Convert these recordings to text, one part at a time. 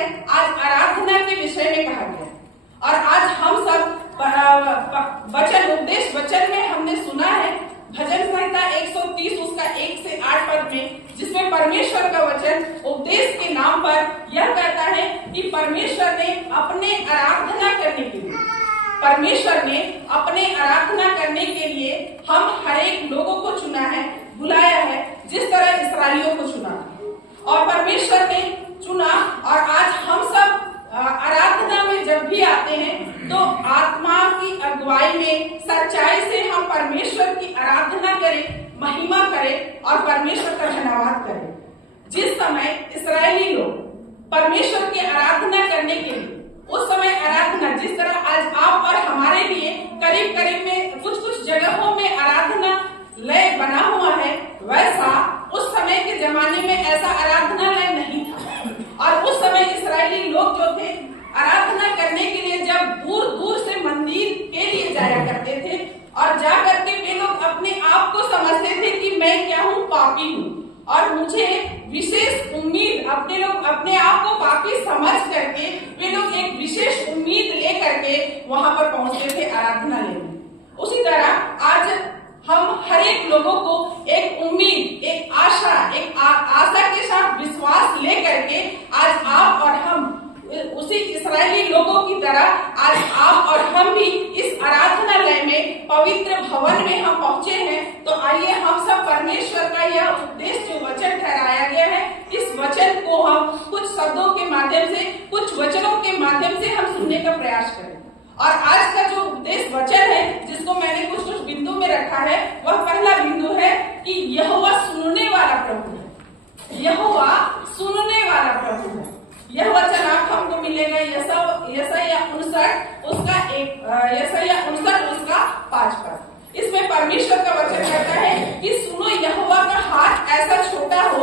है आज आराधना के विषय में कहा गया और आज हम सब वचन उपदेश वचन में हमने सुना है भजन संहिता 130 उसका 1 से 8 पद में, जिसमें परमेश्वर का वचन उपदेश के नाम पर यह कहता है कि परमेश्वर ने अपने आराधना करने के लिए हम हर एक लोगों को चुना है, बुलाया है, जिस तरह इस्राएलियों को चुना और परमेश्वर ने चुना। और आज हम सब आराधना में जब भी आते हैं तो आत्मा की अगुवाई में सच्चाई से हम परमेश्वर की आराधना करें, महिमा करें और परमेश्वर का धन्यवाद करें। जिस समय इस्राएली लोग परमेश्वर की आराधना करने के लिए उस समय आराधना जिस तरह आज आप और हमारे लिए करीब करीब में कुछ जगहों में आराधना लय बना हुआ है, वैसा उस समय के जमाने में ऐसा आराधना लय नहीं था। और उस समय इस्राएली लोग जो थे आराधना करने के लिए जब दूर दूर से मंदिर के लिए जाया करते थे और जा करके वे लोग अपने आप को समझते थे कि मैं क्या हूँ, पापी हूँ और मुझे विशेष उम्मीद, अपने आप को पापी समझ करके वे लोग एक विशेष उम्मीद लेकर के वहां पर पहुंचते थे आराधना लेने। उसी तरह आज हम हर एक लोगों को एक उम्मीद, एक आशा, आशा के साथ विश्वास लेकर के आज आप और हम उसी इस्राएली लोगों की तरह आज आप और हम भी इस आराधनालय में पवित्र भवन में हम पहुंचे हैं। तो आइए हम सब परमेश्वर का यह उपदेश जो वचन ठहराया गया है, इस वचन को हम कुछ शब्दों के माध्यम से, कुछ वचनों के माध्यम से हम सुनने का प्रयास करें। और आज का जो उपदेश वचन है जिसको मैंने कुछ बिंदु में रखा है, वह पहला बिंदु है कि यहोवा सुनने वाला प्रभु है। यहोवा सुनने वाला प्रभु है। यह वचन आप हमको मिलेगा यशायाह 59 उसका 5 पद। इसमें परमेश्वर का वचन कहता है कि सुनो, यहोवा का हाथ ऐसा छोटा हो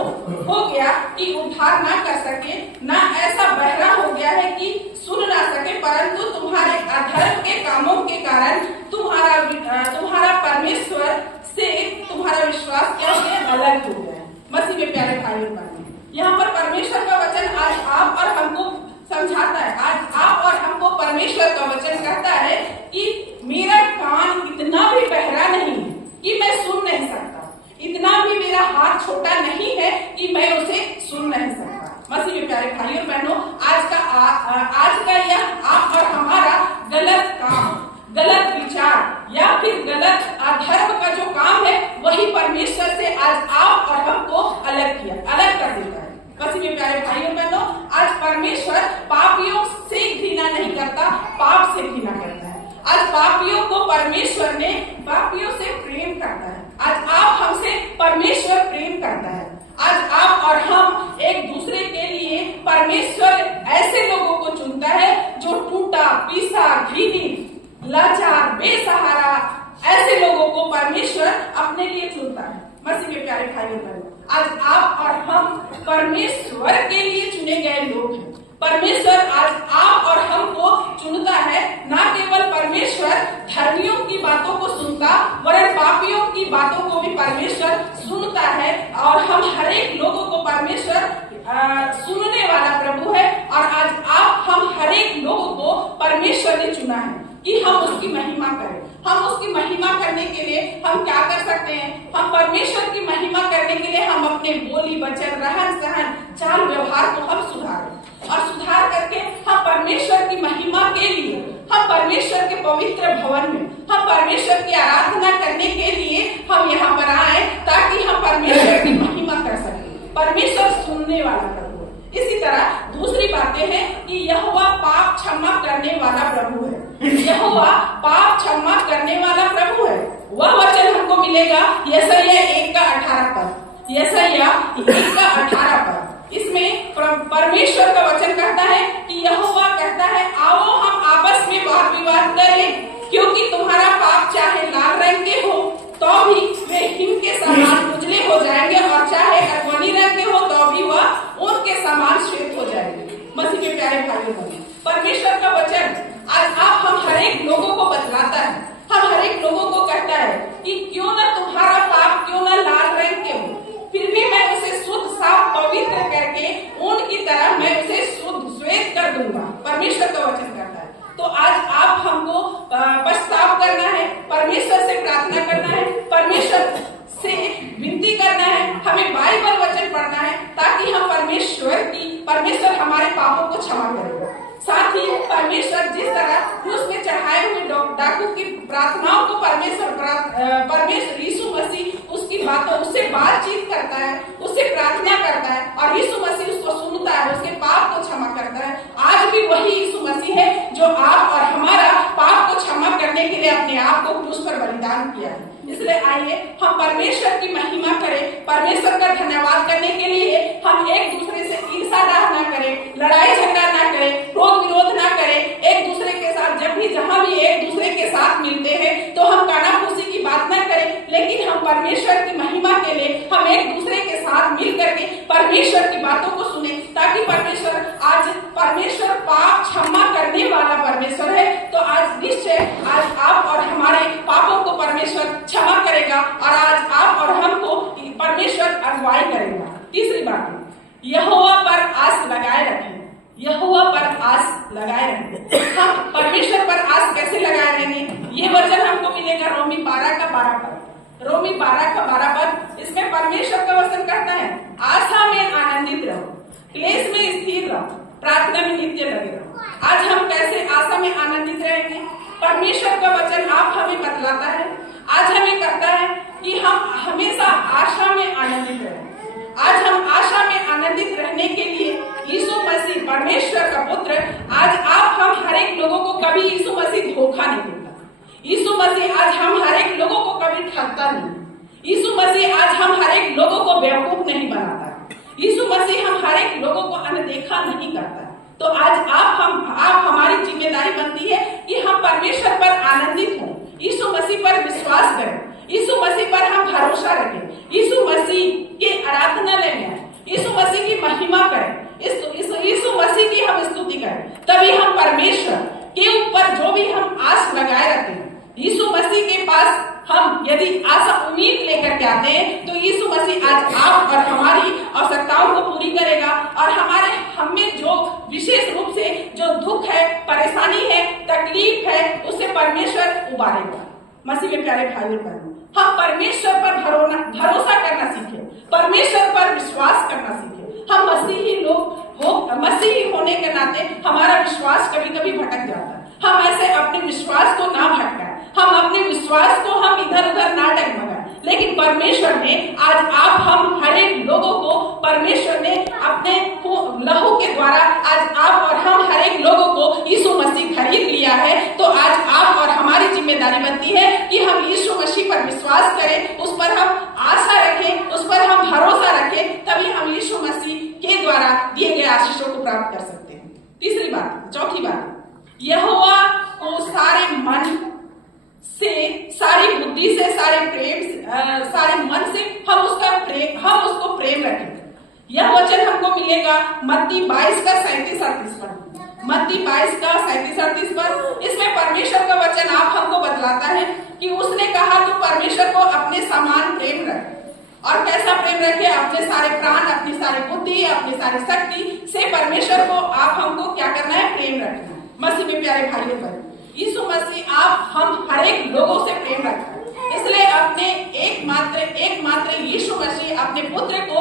गया कि उद्धार ना कर सके, ना ऐसा बहरा हो गया है कि सुन ना सके, परंतु तुम्हारे अधर्म के कामों के कारण तुम्हारा परमेश्वर से तुम्हारा विश्वास क्या हो गया, अलग हो गया। मसीह में प्यारे भाई और बहनों, यहाँ पर परमेश्वर का वचन आज आप और हमको समझाता है। आज आप और हमको परमेश्वर का वचन कहता है कि मेरा कान इतना भी बहरा नहीं है कि मैं सुन नहीं सकता, इतना भी मेरा हाथ छोटा नहीं है कि मैं उसे सुन नहीं सकता। मसीह में प्यारे भाइयों बहनों, आज का यह आप और हमारा गलत काम, गलत विचार या फिर गलत अधर्म का जो काम है, वही परमेश्वर से आज आप और हमको अलग कर देता है। मसीह में प्यारे भाइयों बहनों, आज परमेश्वर पापियों से घृणा नहीं करता, पाप से घृणा करता है। आज पापियों को परमेश्वर ने पापियों से प्रेम करता है। आज आप हमसे परमेश्वर प्रेम करता है। आज आप और हम एक दूसरे के लिए परमेश्वर ऐसे लोगों को चुनता है जो टूटा, पीसा, घृणित, लाचार, बेसहारा, ऐसे लोगों को परमेश्वर अपने लिए चुनता है। मसीह के प्यारे भाइयों बहनों, आज आप और हम परमेश्वर के लिए चुने गए लोग हैं। परमेश्वर आज आप और हमको चुनता है। न केवल परमेश्वर धर्मियों की बातों को सुनता, वरन पापियों की बातों को भी परमेश्वर सुनता है। और हम हर एक लोगों को परमेश्वर सुनने वाला प्रभु है। और आज हम हर एक लोगों को परमेश्वर ने चुना है कि हम उसकी महिमा करें। हम उसकी महिमा करने के लिए हम क्या कर सकते हैं? हम परमेश्वर की महिमा करने के लिए हम अपने बोली, वचन, रहन सहन, चाल व्यवहार को हम सुधारें और सुधार करके हम परमेश्वर की महिमा के लिए, हम परमेश्वर के पवित्र भवन में, हम परमेश्वर की आराधना करने के लिए हम यहाँ पर आए ताकि हम परमेश्वर की महिमा कर सकें। परमेश्वर सुनने वाला प्रभु। इसी तरह दूसरी बातें हैं कि यहोवा पाप क्षमा करने वाला प्रभु है। यहोवा पाप क्षमा करने वाला प्रभु है। वह वचन हमको मिलेगा यशायाह 1 का 18 पद। यशायाह 1 का 18 पद। इसमें परमेश्वर का वचन कहता है कि यहोवा कहता है, आओ हम आपस में वाद विवाद करें, क्योंकि तुम्हारा पाप चाहे लाल रंग के हो तो भी वे हिम के समान उजले हो जाएंगे, और चाहे अगवनी रंग के हो तो भी वह ऊन के समान श्वेत हो जाएंगे। मसीह के प्यारे भाइयों बहनों, परमेश्वर का वचन आज हम हर एक लोगों को बतलाता है। हम हर एक लोगों को कहता है कि क्यों ना तुम्हारा पाप क्यों ना लाल रंग के हो, फिर भी मैं उसे शुद्ध, साफ, पवित्र करके ऊन की तरह मैं उसे शुद्ध, परमेश्वर हमारे पापों को क्षमा करेगा। साथ ही परमेश्वर जिस तरह क्रूस में चढ़ाए हुए डाकू की प्रार्थनाओं को परमेश्वर यीशु मसीह उसकी बातों उससे बातचीत करता है, उससे प्रार्थना करता है और यीशु मसीह उसको सुनता है, उसके पाप को क्षमा करता है। आज भी वही यीशु मसीह है जो आप और हमारा पाप को क्षमा करने के लिए अपने आप को क्रूस पर बलिदान किया है। इसलिए आइए हम परमेश्वर की महिमा करें, परमेश्वर का धन्यवाद करने के लिए हम एक दूसरे से ईर्ष्या ना करें, लड़ाई झगड़ा ना करें, क्रोध विरोध ना करें। एक दूसरे के साथ जब भी जहां भी एक दूसरे के साथ मिलते हैं तो हम कानाफूसी की बात ना करें, लेकिन हम परमेश्वर की महिमा के लिए हम एक दूसरे के साथ मिल करके परमेश्वर की बातों को सुने, ताकि परमेश्वर पाप क्षमा करने वाला परमेश्वर है। तो आज निश्चय आज आप और हमारे पापों को परमेश्वर क्षमा करेगा और आज आप और हमको परमेश्वर अगुवाई करेगा। तीसरी बात, यहोवा पर आस लगाए रखें। यहोवा पर आस लगाए रखें। हम परमेश्वर पर आस कैसे लगाए रहेंगे? ये वचन हमको मिलेगा रोमी 12 का 12 पद। रोमी 12 का 12 पद, इसमें परमेश्वर का वचन कहता है, आशा में आनंदित रहो, क्लेश में स्थिर रहो, प्रार्थना में नित्य लगे रहो। आज हम कैसे आशा में आनंदित रहेंगे? परमेश्वर का वचन आप हमें बतलाता है, आज हमें कहता है कि हम हमेशा आशा में आनंदित रहें। आज हम आशा में आनंदित रहने के लिए यीशु मसीह परमेश्वर का पुत्र, आज आप हम हर एक लोगों को कभी यीशु मसीह धोखा नहीं देता। यीशु मसीह आज हम हर एक लोगों को कभी ठगता नहीं। यीशु मसीह आज हम हर एक लोगों को बेवकूफ नहीं बनाता। यीशु मसीह हम हर एक लोगों को अनदेखा नहीं करता। तो आज आप हमारी जिम्मेदारी बनती है कि हम परमेश्वर पर आनंदित हों, यीशु मसीह पर विश्वास करें, यीशु मसीह पर हम भरोसा रखें, यीशु मसीह के आराधनालय में यीशु मसीह की महिमा करें, यीशु मसीह की हम स्तुति करें। तभी हम परमेश्वर के ऊपर जो भी हम आस लगाए रहते हैं, यीशु मसीह के पास हम यदि आशा उम्मीद लेकर के आते हैं, तो यीशु मसीह आज आप और हमारी आवश्यकताओं को पूरी करेगा और हमें जो विशेष रूप से जो दुख है, परेशानी है, तकलीफ है, उससे परमेश्वर उबारेगा। मसीह में प्यारे भाइयों बहनों, हम परमेश्वर पर भरोसा करना सीखे, परमेश्वर पर विश्वास करना सीखे। हम मसीही लोग मसीही होने के नाते हमारा विश्वास कभी कभी भटक जाता है। हम ऐसे अपने विश्वास को ना भटकाएं, हम अपने विश्वास को हम इधर उधर ना डगमगाएं, लेकिन परमेश्वर ने आज हम हर एक लोगों को परमेश्वर ने अपने लहू के द्वारा आज आप और हम हर एक लोगों को यीशु मसीह खरीद लिया है। तो आज आप और हमारी जिम्मेदारी बनती है कि हम यीशु मसीह पर विश्वास करें, उस पर हम आशा रखें, उस पर हम भरोसा रखें, तभी हम यीशु मसीह के द्वारा दिए गए आशीषों को प्राप्त कर सकते हैं। तीसरी बात, चौथी बात, यहोवा को सारे मन से, सारी बुद्धि से, सारे मन से हम उसको प्रेम रखें। यह वचन हमको मिलेगा मत्ती 22 का 37-38 पर। मत्ती 22 का 37-38 पर इसमें परमेश्वर का वचन आप हमको बतलाता है कि उसने कहा तो परमेश्वर को अपने समान प्रेम रखे। और कैसा प्रेम रखे? अपने सारे प्राण, अपनी सारी बुद्धि, अपनी सारी शक्ति से परमेश्वर को आप हमको क्या करना है? प्रेम रखना है। मसीह में प्यारे भाइयों बहनों, यीशु मसीह हम हर एक लोगों से प्रेम रखता है, इसलिए अपने एकमात्र यीशु मसीह अपने पुत्र को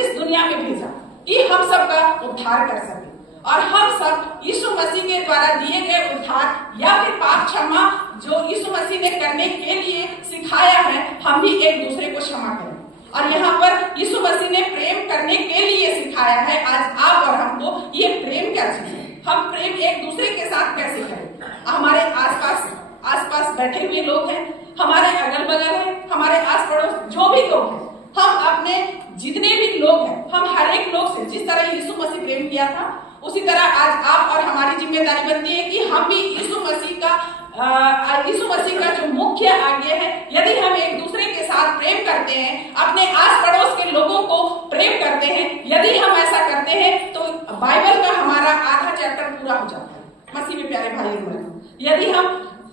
इस दुनिया में भेजा कि हम सबका उद्धार कर सके। और हम सब यीशु मसीह के द्वारा दिए गए उद्धार या फिर पाप क्षमा जो यीशु मसीह ने करने के लिए सिखाया है, हम भी एक दूसरे को क्षमा करें। और यहाँ पर यीशु मसीह ने प्रेम करने के लिए सिखाया है। आज आप और हमको ये प्रेम क्या चाहिए, हम प्रेम एक दूसरे के साथ कैसे करें। हमारे आसपास बैठे हुए लोग हैं, हमारे अगल बगल है, हमारे आस पड़ोस जो भी लोग हैं, हम अपने जितने भी लोग हैं, हम हर एक लोग से जिस तरह यीशु मसीह प्रेम किया था, उसी तरह आज आप और हमारी जिम्मेदारी बनती है कि हम भी यीशु मसीह का जो मुख्य आज्ञा है, यदि हम एक दूसरे के साथ प्रेम करते हैं, अपने आस पड़ोस के लोगों को प्रेम करते हैं, यदि हम ऐसा करते हैं तो बाइबल का हमारा आधा चैप्टर पूरा हो जाता है। मसीह में प्यारे भाई बहनों, यदि हम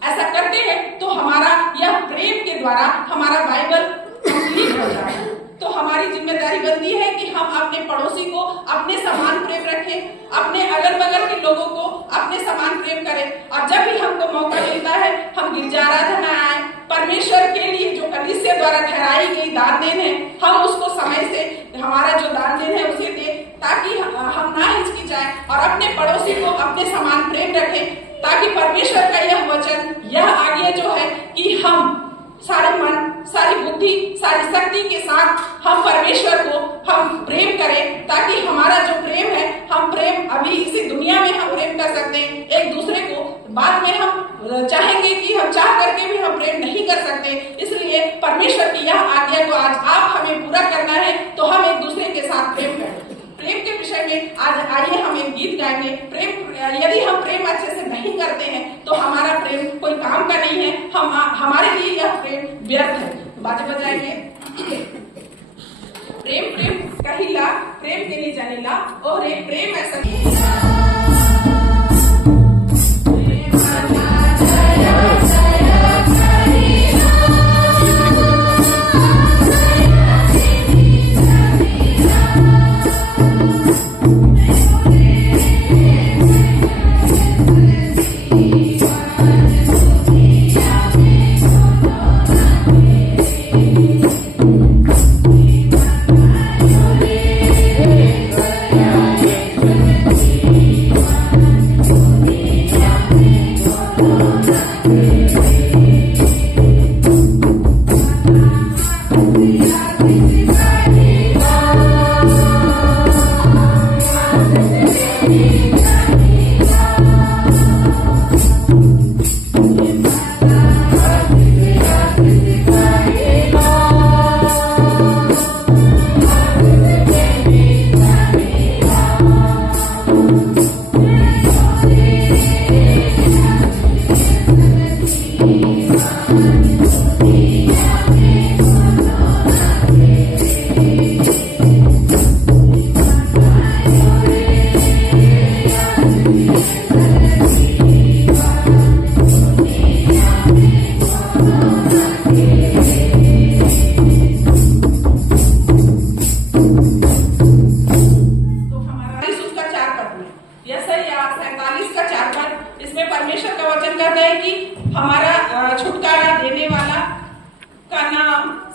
ऐसा करते हैं तो हमारा यह प्रेम के द्वारा हमारा बाइबल कंप्लीट हो जाता है। तो हमारी जिम्मेदारी बनती है कि हम अपने पड़ोसी को अपने समान प्रेम रखें, अपने अगल बगल के लोगों को अपने समान प्रेम करें। और जब भी हमको मौका मिलता है, हम गिरजा आराधना आए, परमेश्वर के लिए जो कलीसिया द्वारा ठहराई गई दान देन है, हम उसको समय से हमारा जो दान देन है उसे दे, ताकि हम ना ही और अपने पड़ोसी को अपने समान प्रेम रखें, ताकि परमेश्वर का यह वचन, यह आज्ञा जो है कि हम सारे मन, सारी बुद्धि, सारी शक्ति के साथ हम परमेश्वर को हम प्रेम करें, ताकि हमारा जो प्रेम है, हम प्रेम अभी इसी दुनिया में हम प्रेम कर सकते हैं एक दूसरे को, बाद में हम चाहेंगे कि हम चाह करके भी हम प्रेम नहीं कर सकते। इसलिए परमेश्वर की यह आज्ञा को आज आप हमें पूरा करना है, तो हम एक दूसरे के साथ प्रेम करें। प्रेम के विषय में आज आइए हम एक गीत गाएंगे। प्रेम, यदि हम प्रेम अच्छे से नहीं करते हैं तो हमारा प्रेम कोई काम का नहीं है, हमारे लिए यह प्रेम व्यर्थ है। बाजे बजाएंगे। प्रेम प्रेम कहिला, प्रेम के लिए जानेला, और एक प्रेम ऐसा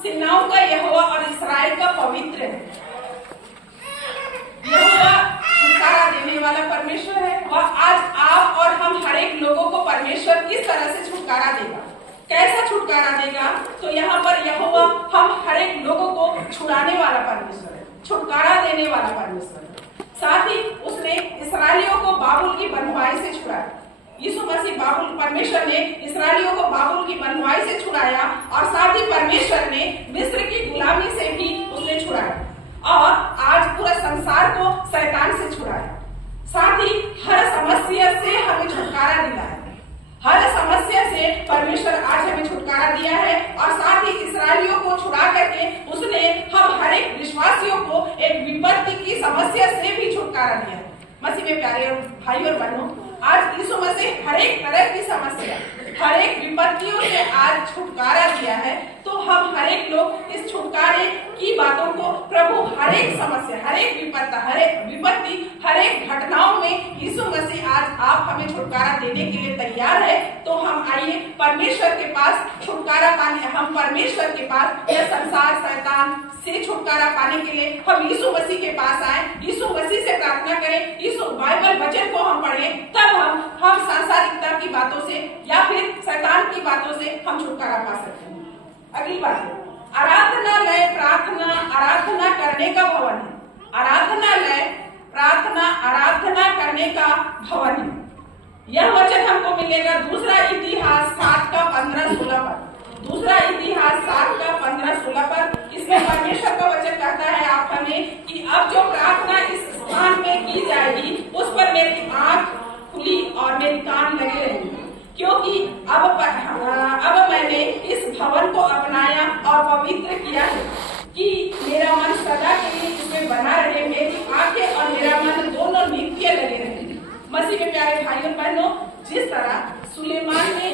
सेनाओं का यहोवा और इस्राएल का पवित्र है। यहोवा छुटकारा देने वाला परमेश्वर है, और आज आप और हम हर एक लोगों को परमेश्वर किस तरह से छुटकारा देगा, कैसा छुटकारा देगा, तो यहाँ पर यहोवा हम हर एक लोगों को छुड़ाने वाला परमेश्वर है, छुटकारा देने वाला परमेश्वर है। साथ ही उसने इस्राएलियों को बाबुल की बंधुआई से छुड़ाया। यीशु मसीह बाबुल, परमेश्वर ने इस्राएलियों को बाबुल की बंधुआई से छुड़ाया, और साथ ही परमेश्वर ने मिस्र की गुलामी से भी उसने छुड़ाया, और आज पूरा संसार को शैतान से छुड़ाया। साथ ही हर समस्या से हमें छुटकारा दिया है, हर समस्या से परमेश्वर आज हमें छुटकारा दिया है, और साथ ही इस्राएलियों को छुड़ा करके उसने हम हर एक विश्वासियों को एक विपत्ति की समस्या से भी छुटकारा दिया है। मसीह में प्यारे भाई और बहनों, आज यीशु मसीह हर एक तरह की समस्या, हर एक विपत्तियों से आज छुटकारा दिया है, तो हम हर एक लोग इस छुटकारे की बातों को प्रभु हर एक समस्या, हर एक विपत्ति, हर एक घटनाओं में यीशु मसीह आज आप हमें छुटकारा देने के लिए तैयार है। तो हम आइए परमेश्वर के पास छुटकारा पाने, हम परमेश्वर के पास यह संसार शैतान से छुटकारा पाने के लिए हम यीशु मसीह के पास आए, यीशु मसीह से प्रार्थना करें, यीशु बाइबल वचन को हम पढ़ें, तब हम सांसारिकता की बातों से या फिर शैतान की बातों से हम छुटकारा पा सकते हैं। अगली बात है आराधनालय, प्रार्थना आराधना करने का भवन है। आराधनालय, प्रार्थना आराधना करने का भवन है। यह वचन हमको मिलेगा दूसरा इतिहास 7 का 15-16 पर। दूसरा इतिहास 7 का 15-16 पर इसमें परमेश्वर का वचन कहता है आप हमें कि अब जो प्रार्थना इस स्थान में की जाएगी उस पर मेरी आंख खुली और मेरे कान लगे रहेंगे, क्योंकि अब मैंने इस भवन को अपनाया और पवित्र किया है कि मेरा मन सदा के लिए इसमें बना रहे, मेरी आंखें और मेरा मन दोनों नित्य लगे रहे। मसीह के प्यारे भाइयों बहनों, जिस तरह सुलेमान ने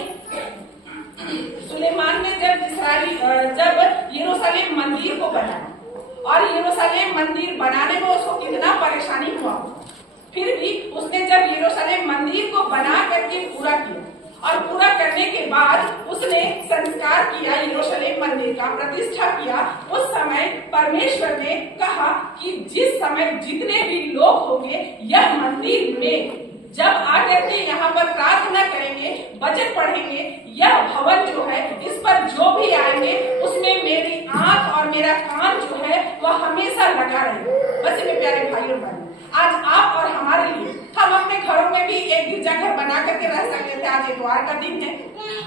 जब यरूशलेम मंदिर को बनाया और यरूशलेम मंदिर बनाने में उसको कितना परेशानी हुआ, फिर भी उसने जब यरूशलेम मंदिर को बना करके पूरा किया और पूरा करने के बाद उसने संस्कार किया, यरूशलेम मंदिर का प्रतिष्ठा किया, उस समय परमेश्वर ने कहा कि जिस समय जितने भी लोग होंगे यह मंदिर मंदिर में जब आकर के यहाँ पर प्रार्थना करेंगे, वचन पढ़ेंगे, यह भवन जो है इस पर जो भी आएंगे उसमें मेरी आंख और मेरा कान जो है वह हमेशा लगा रहे। बस मेरे प्यारे भाई और बहनों, आज आप और हमारे लिए हम अपने घरों में भी एक गिरजाघर बना करके रह सकते थे। आज इतवार का दिन है।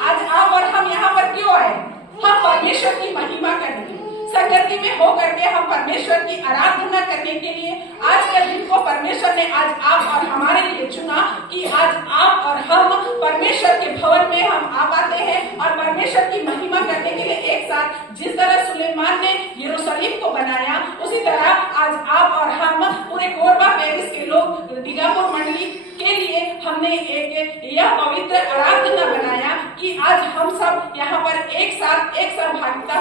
आज आप और हम यहाँ पर क्यों आए? हम परमेश्वर की महिमा करने, संगति में होकर के हम परमेश्वर की आराधना करने के लिए आज के दिन को परमेश्वर ने आज आप और हमारे लिए चुना कि आज आप और हम परमेश्वर के भवन में हम आ पाते हैं और परमेश्वर की महिमा करने के लिए एक साथ जिस तरह सुलेमान ने यरूशलेम को बनाया, उसी तरह आज आप और हम पूरे कोरबा पेरिस के लोग दीगापुर मंडली के लिए हमने एक यह पवित्र आराधना बनाया कि आज हम सब यहाँ पर एक साथ एक सहभागिता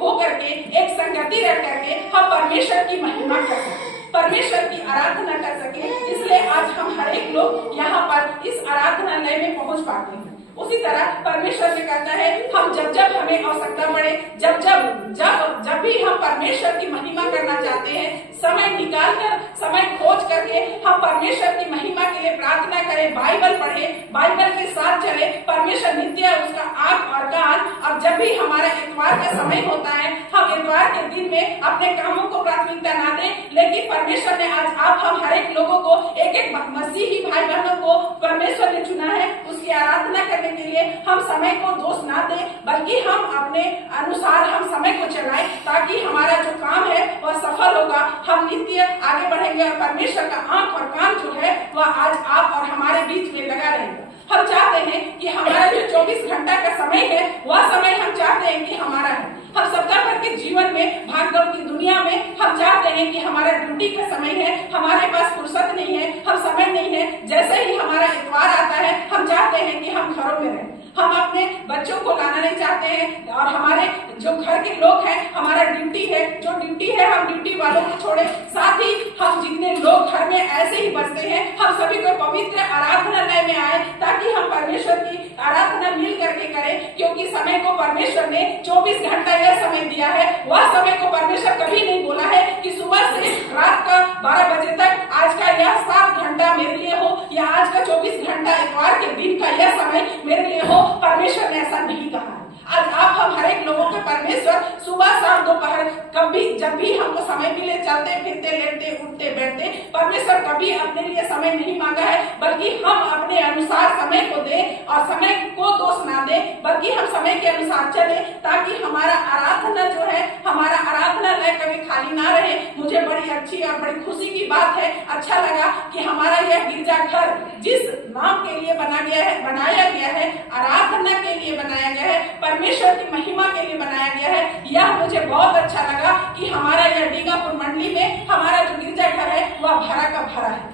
होकर के एक संगति रख करके हम परमेश्वर की महिमा कर सके, परमेश्वर की आराधना कर सके। इसलिए आज हम हर एक लोग यहाँ पर इस आराधनालय में पहुँच पाते हैं। उसी तरह परमेश्वर से कहता है हम जब जब हमें आवश्यकता पड़े, जब भी हम परमेश्वर की महिमा करना चाहते हैं, समय निकाल कर, समय खोज करके हम परमेश्वर की महिमा के लिए प्रार्थना करें, बाइबल पढ़े, बाइबल के साथ चले, परमेश्वर नित्य उसका आंख और कान। अब जब भी हमारा इतवार का समय होता है, हम इतवार के दिन में अपने कामों को प्राथमिकता ना दें, लेकिन परमेश्वर ने आज आप हम हर एक लोगों को, एक एक मसीही भाई बहनों को परमेश्वर ने चुना है उसकी आराधना करने के लिए। हम समय को दोष ना दें, बल्कि हम अपने अनुसार हम समय को चलाएं ताकि हमारा जो काम है वह सफल होगा, हम नित्य आगे बढ़ेंगे और परमेश्वर का आंख और कान जो है वह आज आप और हमारे बीच में लगा रहेगा। हम चाहते हैं कि हमारा जो 24 घंटा का समय है वह समय हम चाहते हैं कि हमारा है। हम सप्ताह भर के जीवन में, भागदौड़ की दुनिया में हम चाहते हैं कि हमारा ड्यूटी का समय है, हमारे पास फुर्सत नहीं है, हम समय नहीं है। जैसे ही हमारा इतवार आता है हम चाहते हैं कि हम घरों में रहें, हम अपने बच्चों को लाना नहीं चाहते हैं और हमारे जो घर के लोग हैं, हमारा ड्यूटी है, जो ड्यूटी है हम ड्यूटी वालों को छोड़े, साथ ही हम जितने लोग घर में ऐसे ही बसते हैं हम सभी को पवित्र आराधनालय में आए ताकि हम परमेश्वर की आराधना मिल करके करें। क्योंकि समय को परमेश्वर ने 24 घंटा यह समय दिया है, वह समय को परमेश्वर कभी नहीं बोला है कि सुबह से रात का 12 बजे तक आज का यह 7 घंटा मेरे लिए हो या आज का 24 घंटा इतवार के दिन का यह समय मेरे लिए हो। परमेश्वर ने ऐसा नहीं कहा। आज आप हम हर एक लोगों के परमेश्वर सुबह शाम दोपहर कभी जब भी हमको समय मिले, चलते फिरते लेटते उठते बैठते, परमेश्वर कभी अपने लिए समय नहीं मांगा है, बल्कि हम अपने अनुसार समय को दें और समय को दोष ना दें, बल्कि हम समय के अनुसार चले ताकि हमारा आराधना जो है, हमारा आराधनालय कभी खाली ना रहे। मुझे बड़ी अच्छी और बड़ी खुशी की बात है, अच्छा लगा कि हमारा यह गिरजाघर जिस नाम के लिए बनाया गया है, आराधना के लिए बनाया गया है, परमेश्वर की महिमा के लिए बनाया गया है। यह मुझे बहुत अच्छा लगा कि हमारा यह दीगापुर मंडली में हमारा जो गिरजाघर है वह भरा का भरा है।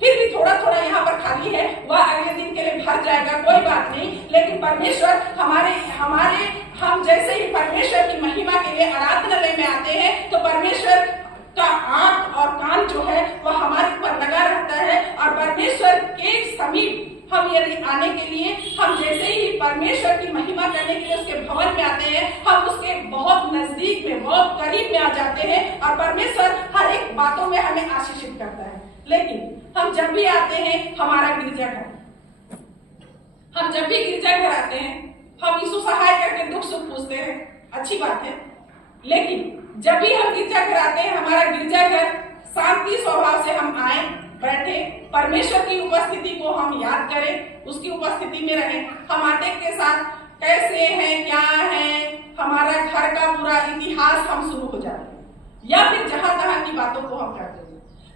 फिर भी थोड़ा थोड़ा यहाँ पर खाली है, वह अगले दिन के लिए भर जाएगा, कोई बात नहीं। लेकिन परमेश्वर हम जैसे ही परमेश्वर की महिमा के लिए आराधनालय में आते हैं तो परमेश्वर का आंख और कान जो है वह हमारे ऊपर लगा रहता है और परमेश्वर के समीप हम यदि आने के लिए, हम जैसे ही परमेश्वर की महिमा करने के लिए उसके भवन में आते हैं, हम उसके बहुत नजदीक में, बहुत करीब में आ जाते हैं और परमेश्वर हर एक बातों में हमें आशीषित करता है। लेकिन हम जब भी आते हैं हमारा गिरजाघर, हम जब भी गिरजाघर आते हैं हम यीशु सहाय करके दुख सुख पूछते हैं, अच्छी बात है। लेकिन जब भी हम गिरजाघर आते हैं, हमारा गिरजाघर शांति स्वभाव से हम आए, बैठे, परमेश्वर की उपस्थिति को हम याद करें, उसकी उपस्थिति में रहें। हम आते के साथ कैसे हैं, क्या है, हमारा घर का पूरा इतिहास हम शुरू हो जाते हैं या फिर जहां तहां की बातों को हम करते हैं।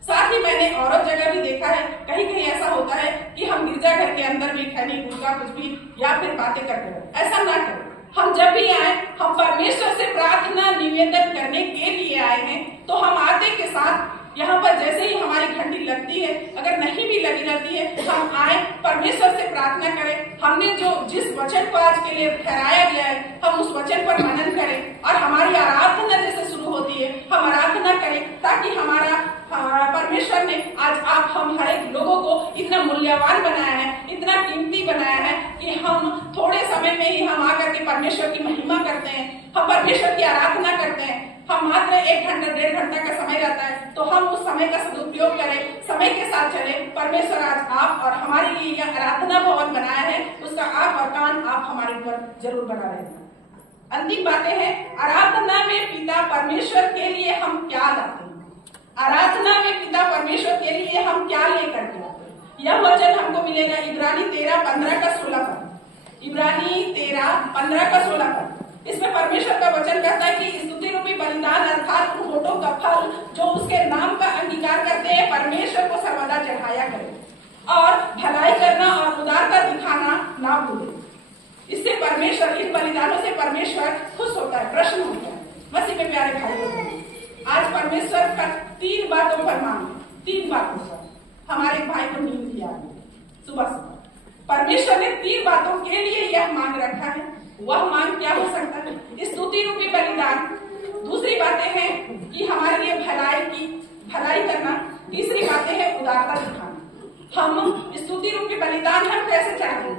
साथ ही मैंने और जगह भी देखा है, कहीं कहीं ऐसा होता है कि हम गिरजाघर के अंदर भी खैनी गुटका कुछ भी या फिर बातें करते हैं। ऐसा ना करें। हम जब भी आए, हम परमेश्वर से प्रार्थना निवेदन करने के लिए आए हैं, तो हम आते के साथ यहाँ पर जैसे ही हमारी घंटी लगती है, अगर नहीं भी लगी रहती है, हम आए, परमेश्वर से प्रार्थना करें। हमने जो जिस वचन को आज के लिए ठहराया गया है, हम उस वचन पर मनन करें और हमारी आराधना जैसे शुरू होती है हम आराधना करें, ताकि हमारा परमेश्वर ने आज आप हम हर एक लोगों को इतना मूल्यवान बनाया है, इतना कीमती बनाया है कि हम थोड़े समय में ही हम आकर के परमेश्वर की महिमा करते हैं, हम परमेश्वर की आराधना करते हैं। हम मात्र 1 घंटा 1.5 घंटा का समय रहता है, तो हम उस समय का सदुपयोग करें, समय के साथ चले। परमेश्वर आज आप और हमारे लिए यह आराधना भवन बनाया है, उसका आंख और कान आप हमारे ऊपर जरूर बना रहेगा। अंतिम बातें हैं, आराधना में पिता परमेश्वर के लिए हम क्या लाते हैं? आराधना में पिता परमेश्वर के लिए हम क्या लेकर के आते हैं? यह वचन हमको मिलेगा इब्रानी 13:15 का 16 पद। इब्रानी 13:15 का 16 पद। इसमें परमेश्वर का वचन कहता है कि स्तुति रूपी बलिदान अर्थात उन होठों का फल जो उसके नाम का अंगीकार करते हैं परमेश्वर को सर्वदा चढ़ाया करें और भलाई करना और उदारता दिखाना ना भूले। इससे परमेश्वर, इन बलिदानों से परमेश्वर खुश होता है, प्रसन्न होता है। मसीह में प्यारे भाई बहन, आज परमेश्वर का 3 बातों पर मांग, 3 बातों पर। हमारे भाई को नींद भी आ गई सुबह। परमेश्वर ने 3 बातों के लिए यह मांग रखा है। वह मांग क्या हो सकता है? स्तुति रूपी बलिदान। दूसरी बातें हैं कि हमारे लिए भलाई करना। तीसरी बातें हैं उदारता दिखाना। हम स्तुति रूपी बलिदान हम कैसे चाहते हैं?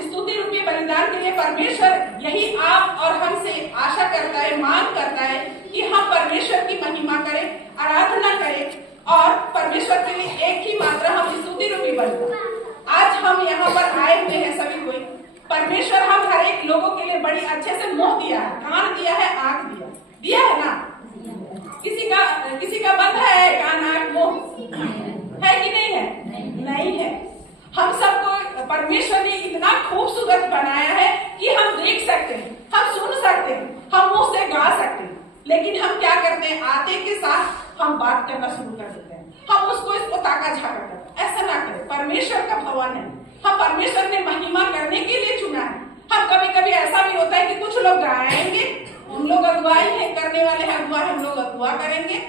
स्तुति रूपी बलिदान के लिए परमेश्वर यही आप और हमसे आशा करता है, मांग करता है कि हम परमेश्वर की महिमा करें, आराधना करें और परमेश्वर के लिए एक ही मात्रा हम स्तुति रूपी बलिदान। आज हम यहाँ पर आए हुए हैं सभी कोई। परमेश्वर हम हर एक लोगों के लिए बड़ी अच्छे से मुंह दिया है, कान दिया है, आंख दिया है ना? किसी का बंद है कान, आंख, मुंह? है कि नहीं है? नहीं है। हम सबको परमेश्वर ने इतना खूबसूरत बनाया है कि हम देख सकते हैं, हम सुन सकते हैं, हम मुंह से गा सकते हैं। लेकिन हम क्या करते हैं? आते के साथ हम बात करना शुरू कर देते हैं, हम इसको ताका झाका करते हैं। ऐसा ना करें, परमेश्वर का भवन है, हम परमेश्वर ने महिमा करने के लिए चुना है। हम कभी कभी ऐसा भी होता है कि कुछ लोग गाएंगे, हम लोग अगुवाई है करने वाले हैं, अगुवा हम लोग अगुवा करेंगे।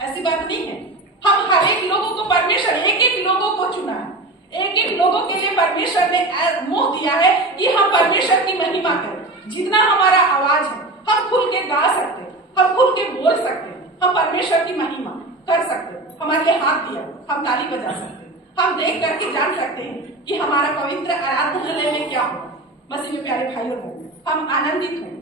ऐसी बात नहीं है। हम हर एक लोगों को परमेश्वर, एक लोगों को चुना है, एक लोगों के लिए परमेश्वर ने मुंह दिया है कि हम परमेश्वर की महिमा करें। जितना हमारा आवाज है हम खुल के गा सकते हैं, हम खुल के बोल सकते हैं, हम परमेश्वर की महिमा कर सकते हैं। हमारे लिए हाथ दिया, हम ताली बजा सकते हैं, हम देख करके जान सकते हैं कि हमारा पवित्र आराधनालय में क्या हो। मसीह में प्यारे भाइयों बहनों, हम आनंदित हों,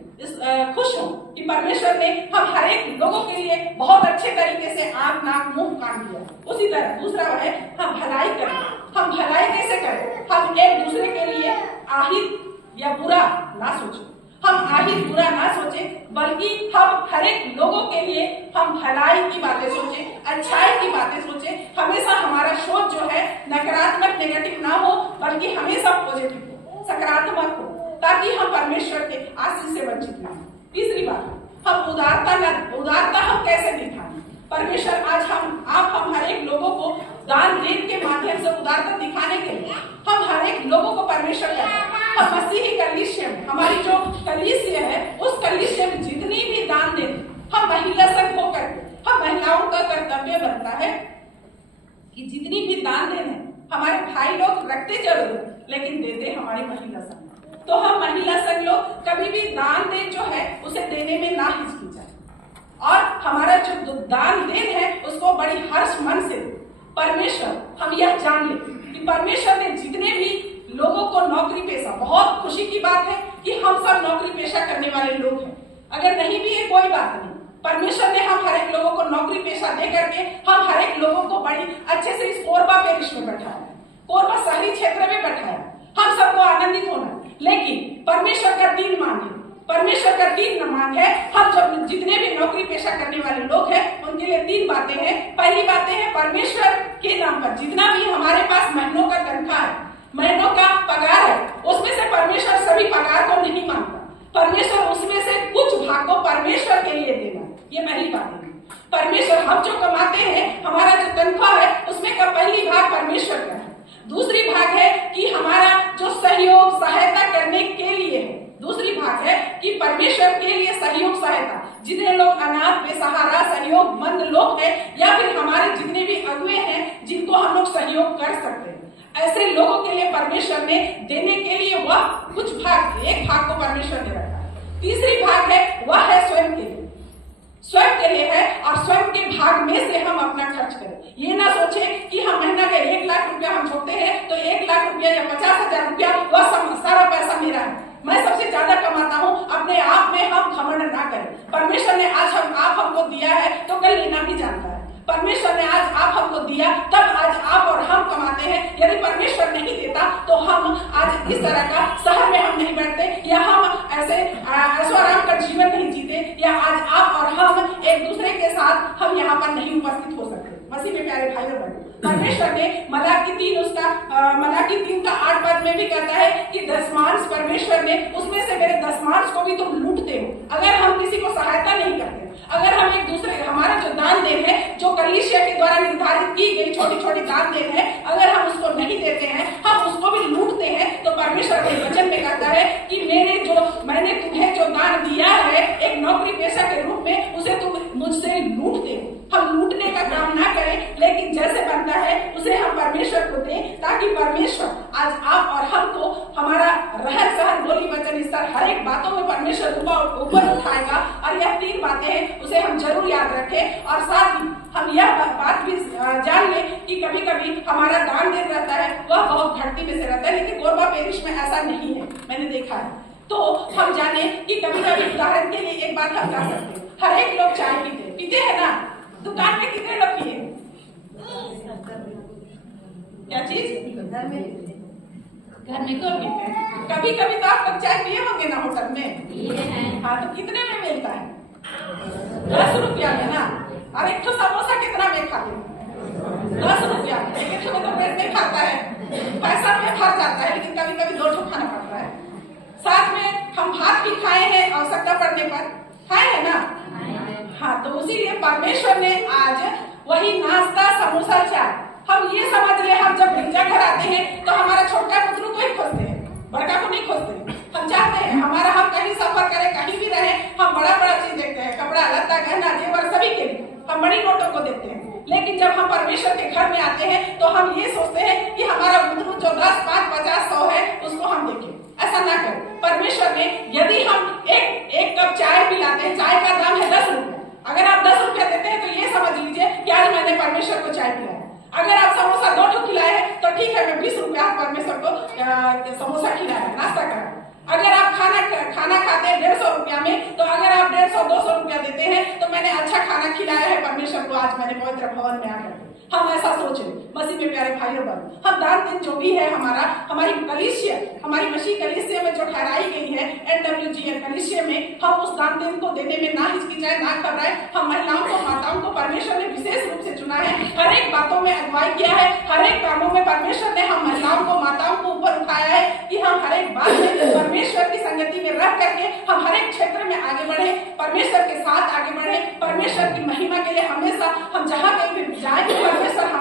खुश हों कि परमेश्वर ने हम हर एक लोगों के लिए बहुत अच्छे तरीके से आंख, नाक, मुंह, कान दिया। उसी तरह दूसरा है हम भलाई करें। हम भलाई कैसे करें? हम एक दूसरे के लिए आहित या बुरा ना सोचें, हम आहित बुरा ना सोचें, बल्कि हम हर एक लोगों के लिए हम भलाई की बातें सोचें, अच्छाई की बातें सोचें। हमेशा हमारा सोच जो है नकारात्मक, नेगेटिव ना हो, बल्कि हमेशा पॉजिटिव हो, सकारात्मक हो, ताकि हम परमेश्वर के आशीष से वंचित ना हो। तीसरी बात, हम उदारता हम कैसे दिखाएं? परमेश्वर आज हम हर एक लोगों को दान देने के माध्यम से उदारता दिखाने के लिए हम हर एक लोगों को परमेश्वर कहते हैं। हम मसीही कलीसिया में, हमारी जो कलीसिया है उस कलीसिया में जितनी भी दान देते, हम महिला संघ होकर, हम महिलाओं का कर्तव्य बनता है कि जितनी भी दान देने हमारे भाई लोग रखते जरूर, लेकिन देते हमारी महिला संघ। तो हम महिला संघ लोग कभी भी दान देन जो है उसे देने में ना हिचकिचाएं और हमारा जो दान देन है उसको बड़ी हर्ष मन से। परमेश्वर, हम यह जान ले कि परमेश्वर ने जितने भी लोगों को नौकरी पेशा, बहुत खुशी की बात है कि हम सब नौकरी पेशा करने वाले लोग हैं। अगर नहीं भी है कोई बात नहीं, परमेश्वर ने हम हर एक लोगों को नौकरी पेशा दे करके हम हर एक लोगों को बड़ी अच्छे से इस कोरबा पेरिश में बैठाया, कोरबा शहरी क्षेत्र में बैठाया। हम सबको आनंदित होना, लेकिन परमेश्वर का 3 मांग है, परमेश्वर का 3 मांग है। हम जब जितने भी नौकरी पेशा करने वाले लोग हैं उनके लिए 3 बातें हैं। पहली बातें हैं, परमेश्वर के नाम पर जितना भी हमारे पास महीनों का तनख्वाह है, महीनों का पगार है, उसमें से परमेश्वर सभी पगार को नहीं मांगता। परमेश्वर उसमें से कुछ भाग को परमेश्वर के लिए देना, ये पहली बात है। परमेश्वर, हम जो कमाते हैं, हमारा जो तनख्वाह है उसमें का पहली भाग परमेश्वर का है। दूसरी भाग है कि हमारा जो सहयोग सहायता करने के लिए है, दूसरी भाग है कि परमेश्वर के लिए सहयोग सहायता, जितने लोग अनाथ, बेसहारा, सहयोगमंद लोग हैं या फिर हमारे जितने भी अगुए हैं जिनको हम लोग सहयोग कर सकते हैं, ऐसे लोगों के लिए परमेश्वर ने देने के लिए वह कुछ भाग, एक भाग को परमेश्वर ने रखा है। तीसरी भाग है वह है स्वयं के लिए, स्वयं के लिए है और स्वयं के भाग में से हम अपना खर्च करें। ये ना सोचे कि हम महीना का 1 लाख रुपया हम छोड़ते हैं तो 1 लाख रुपया या कल लेना भी जानता है। परमेश्वर ने आज आप हमको दिया, तब आज आप और हम कमाते हैं। यदि परमेश्वर नहीं देता तो हम आज इस तरह का शहर में हम नहीं बैठते, या हम ऐसे ऐशोआराम का जीवन नहीं जीते, या आज आप और हम एक दूसरे के साथ हम यहाँ पर नहीं उपस्थित हो सकते। मसीह में प्यारे भाई और बहनों, परमेश्वर ने मलाकी 3 का 8 पद में भी कहता है कि दशमांश परमेश्वर ने, उसमें से मेरे दशमांश को भी तुम लूटते हो। अगर हम किसी को सहायता नहीं करते, अगर हम एक दूसरे, हमारा जो दान देन है, जो कलीसिया के द्वारा निर्धारित की गई छोटी छोटी दान देन है, अगर हम उसको नहीं देते हैं, हम उसको भी लूटते हैं, तो परमेश्वर के वचन में कहता है कि मैंने तुम्हें जो दान दिया है एक नौकरी पेशा के रूप में, उसे तुम मुझसे लूटते हो। हम लूटने का काम ना करें, लेकिन जैसे बनता है उसे हम परमेश्वर को दें, ताकि परमेश्वर आज आप और हमको हमारा रहन सहन, बोली वचन, स्तर, हर एक बातों में परमेश्वर ऊपर उठाएगा। और यह 3 बातें हैं, उसे हम जरूर याद रखें। और साथ ही हम यह बात भी जान लें कि कभी कभी हमारा दान देन रहता है, वह बहुत घटती में से रहता है, लेकिन कोरबा पेरिश में ऐसा नहीं है, मैंने देखा है। तो हम जाने कि कभी कभी, उदाहरण के लिए एक बात हम कह सकते हैं, हर एक लोग चाय पीते हैं ना, दुकान में कितने लोग पिए? क्या चीज? घर में तो पीते हैं। कभी कभी तो आप लोग चाय पिए होंगे ना होटल में। हाँ, तो कितने में मिलता है? 10 रुपया में ना। और एक तो समोसा कितना में खाते हैं? 10 रुपया। लेकिन तो पेट नहीं खाता है, पैसा में भर जाता है, लेकिन कभी कभी 2 खाना पड़ता है। साथ में हम भात भी खाए हैं, आवश्यकता पड़ने पर खाए हैं ना। हाँ, तो इसीलिए परमेश्वर ने आज वही नाश्ता, समोसा, चाय, हम ये समझ ले, हम जब गिरजा घर आते हैं तो हमारा छोटा पुत्र को ही खोजते हैं, बड़का को नहीं खोजते। हम चाहते हैं हमारा, हम कहीं सफर करें, कहीं भी रहे, हम बड़ा बड़ा चीज देखते हैं, कपड़ा लत्ता, गहना जेवर सभी के लिए हम बड़ी नोटों को देखते हैं। लेकिन जब हम परमेश्वर के घर में आते हैं तो हम ये सोचते हैं कि हमारा बुद्धू जो 10, 5, 50, 100 है, उसको हम देखें। ऐसा ना करें। परमेश्वर ने, यदि हम एक कप चाय पिलाते हैं, चाय का दाम है 10 रुपए, अगर आप 10 रुपया देते हैं तो ये समझ लीजिए कि आज मैंने परमेश्वर को चाय पिलाया। अगर आप समोसा 2 खिलाए हैं तो ठीक है, मैं 20 रुपया परमेश्वर को समोसा खिलाया, नाश्ता करा। अगर आप खाना खाते हैं 150 रुपया में, तो अगर आप 150-200 रुपया देते हैं तो मैंने अच्छा खाना खिलाया है परमेश्वर को, आज मैंने पवित्र भवन में आकर। हम ऐसा सोचें। मसीह में प्यारे भाइयों बहनों, हम दान देन जो भी है हमारी कलीसिया, हमारी मसीह कलीसिया में जो ठहराई गई है, NWGL कलीसिया में, हम उस दान देन को देने में ना हिचकिचाए, ना घबराए। हम महिलाओं को, माताओं को परमेश्वर ने विशेष रूप से चुना है, हर एक बातों में अगुवाई किया है, हर एक कामों में परमेश्वर ने हम महिलाओं को, माताओं को ऊपर उठाया है कि हम हर एक बात में परमेश्वर की संगति में रह करके हम हर एक क्षेत्र में आगे बढ़े, परमेश्वर के साथ आगे बढ़े, परमेश्वर की महिमा के लिए हमेशा हम जहाँ कहीं भी जाए, परमेश्वर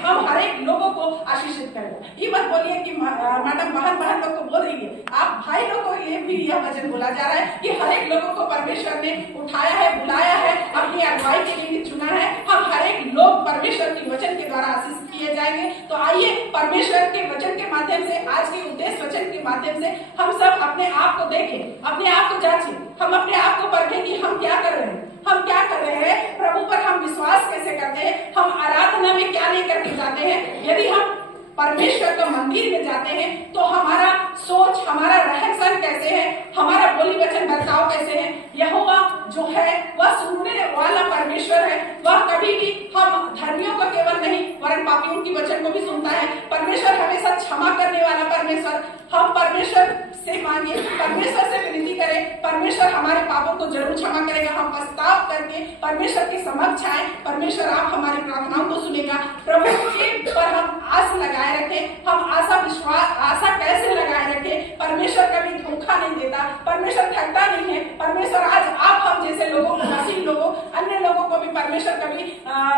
हम हर एक लोगों को आशीषित करें। ये मत बोलिए कि मैडम बहन लोग को बोल रही है, आप भाई लोगों को लिए भी यह वचन बोला जा रहा है कि हर एक लोगों को परमेश्वर ने उठाया है, बुलाया है, अपनी अगुवाई के लिए चुना है। हम हर एक लोग परमेश्वर के वचन के द्वारा आशीषित किए जाएंगे। तो आइए परमेश्वर के वचन के माध्यम से, आज के उद्देश्य वचन के माध्यम से हम सब अपने आप को देखें, अपने आप को जांचें, हम अपने आप को परखें कि हम क्या कर रहे हैं, हम क्या कर रहे हैं, प्रभु पर हम विश्वास कैसे करते हैं, हम आराधना में क्या नहीं करके जाते हैं। यदि हम परमेश्वर के मंदिर में जाते हैं तो हमारा सोच, हमारा रहन सहन कैसे है, हमारा बोली वचन बर्ताव कैसे है। यहोवा जो है वह सुनने वाला परमेश्वर है, वह कभी भी हम धर्मियों को केवल नहीं वरन पापियों की वचन को भी सुनता है। परमेश्वर हमेशा क्षमा करने वाला परमेश्वर, हम परमेश्वर से मांगे, परमेश्वर से विनती करें, परमेश्वर हमारे पापों को जरूर क्षमा करेगा। हम पछताव करके परमेश्वर के समक्ष आए, परमेश्वर आप हमारी प्रार्थनाओं को सुनेगा। प्रभु के पर हम आस लगाए रखें, हम आशा कैसे लगाए रखें। परमेश्वर कभी धोखा नहीं देता, परमेश्वर ठगता नहीं है। परमेश्वर आज आप हम जैसे लोगों को, मसीह लोगों, अन्य लोगों को भी परमेश्वर कभी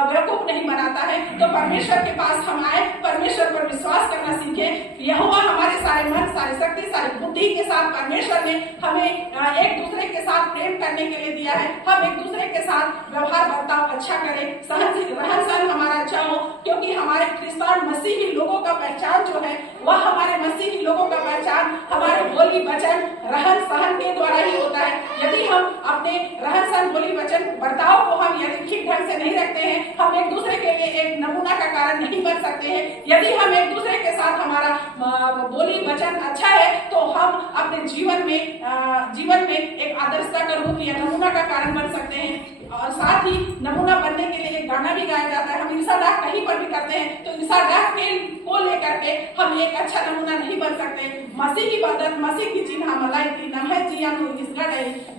बेवकूफ नहीं बनाता है। तो परमेश्वर के पास हम आए, परमेश्वर पर विश्वास करना सीखें। यहोवा हमारे सारे मन, सारी शक्ति, सारी बुद्धि के साथ परमेश्वर ने हमें एक दूसरे के साथ प्रेम करने के लिए दिया है। हम एक दूसरे के साथ व्यवहार बर्ताव अच्छा करें, रहन सहन हमारा अच्छा हो, क्योंकि हमारे क्रिस्तान मसीही लोगों का पहचान जो है वह हमारे मसीही लोगों का पहचान हमारे बोली वचन रहन सहन के द्वारा ही होता है। यदि हम अपने रहन सहन, बोली वचन, बर्ताव को हम यदि ठीक ढंग से नहीं रखते हैं, हम एक दूसरे के लिए एक नमूना का कारण नहीं बन सकते हैं। यदि हम एक दूसरे के साथ हमारा बोली वचन अच्छा है तो हम अपने जीवन में एक आदर्शता का रूप या नमूना का कारण बन सकते हैं। और साथ ही नमूना बनने के लिए एक गाना भी गाया जाता है। हम ईसा डाक कहीं पर भी करते हैं तो ईसा डाक को लेकर के हम एक अच्छा नमूना नहीं बन सकते। मसीह की बदत, मसीह की चिन्ह मलाई थी, नम है जिया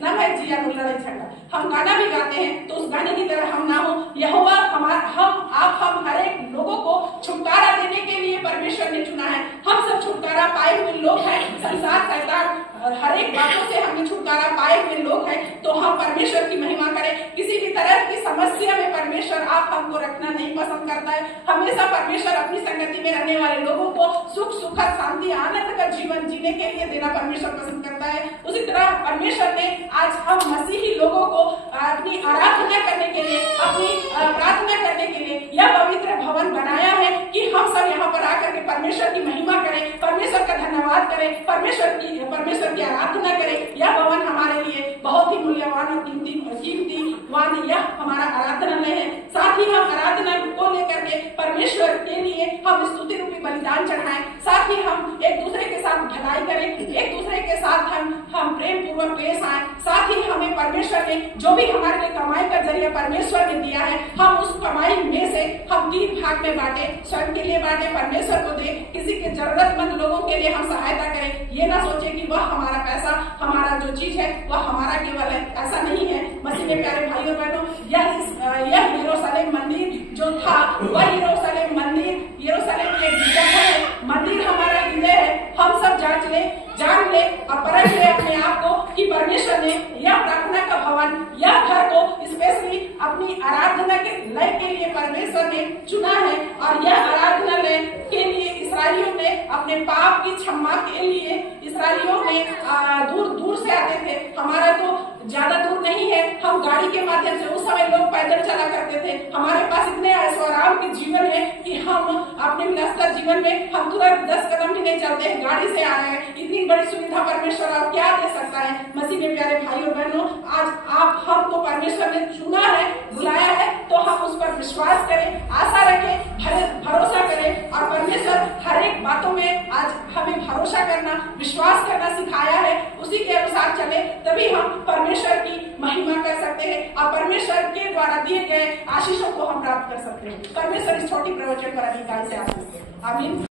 नम है जिया लड़ाई झगड़ा। हम गाना भी गाते हैं तो उस गाने की तरह हम ना हो। यहोवा हम हर एक लोगों को छुटकारा देने के लिए परमेश्वर ने चुना है। हम सब छुटकारा पाए हुए लोग हैं। संसार, शैतान और हर एक बातों से हमने छुटकारा पाए हुए लोग हैं। तो हम परमेश्वर की महिमा करें। किसी भी तरह की समस्या में परमेश्वर आप हमको रखना नहीं पसंद करता है। हमेशा परमेश्वर अपनी संगति में रहने वाले लोगों को सुख, सुखद, शांति, आनंद का जीवन जीने के लिए देना परमेश्वर पसंद करता है। उसी तरह परमेश्वर ने आज हम मसीही लोगों को अपनी आराधना करने के लिए, अपनी प्रार्थना करने के लिए यह पवित्र भवन बनाया है कि हम सब यहाँ पर आकर के परमेश्वर की महिमा करें, परमेश्वर का धन्यवाद करें, परमेश्वर की आराधना करें। यह भवन हमारे लिए बहुत ही मूल्यवान और कीमतीवान यह हमारा आराधनालय है। साथ ही हम आराधना को लेकर के परमेश्वर के लिए हम स्तुति रूपी बलिदान चढ़ाएं। साथ ही हम एक दूसरे के साथ भलाई करें, एक दूसरे के साथ हम प्रेम पूर्वक पेश आए। साथ ही हमें परमेश्वर ने जो भी हमारे लिए कमाई का जरिया परमेश्वर ने दिया है, हम उस कमाई में से हम 3 भाग में बांटे, स्वयं के लिए बांटे, परमेश्वर को दे, किसी के जरूरतमंद लोगों के लिए हम सहायता करें। ये ना सोचे कि वह हमारा पैसा, हमारा जो चीज है वह हमारा केवल है, ऐसा नहीं है। मसीह में प्यारे भाइयों बहनों, यह यरूशलेम मंदिर जो था वह यरूशलेम मंदिर, यरूशलेम के जगह है, मंदिर हमारा हृदय है। हम सब जान ले और परख ले अपने आप को कि परमेश्वर ने यह प्रार्थना का भवन, यह घर को स्पेशली अपनी आराधना के लय के लिए परमेश्वर ने चुना है। और यह आराधनालय के लिए इसराइलियों ने अपने पाप की क्षमा के लिए इसराइलियों ने दूर दूर से आते थे। हमारा तो ज्यादा दूर नहीं है, हम गाड़ी के माध्यम से, उस समय लोग पैदल चला करते थे। हमारे पास इतने ऐश्वर्याम के जीवन है कि हम अपने विलासिता जीवन में हम तुरंत 10 कदम भी नहीं चलते हैं, गाड़ी से आ रहे हैं। इतनी बड़ी सुविधा परमेश्वर और क्या दे सकता है। मसीह में प्यारे भाइयों बहनों, आज आप हमको परमेश्वर ने चुना है, बुलाया है, तो हम उस पर विश्वास करें, आशा रखें, भरोसा करें। और परमेश्वर हर एक बातों में आज हमें भरोसा करना, विश्वास करना सिखाया है। उसी के अनुसार चले, तभी हम परमेश्वर की महिमा कर सकते हैं और परमेश्वर के द्वारा दिए गए आशीषों को हम प्राप्त कर सकते हैं। परमेश्वर इस छोटी प्रवचन पर अधिकार से आशीष दे। आमीन।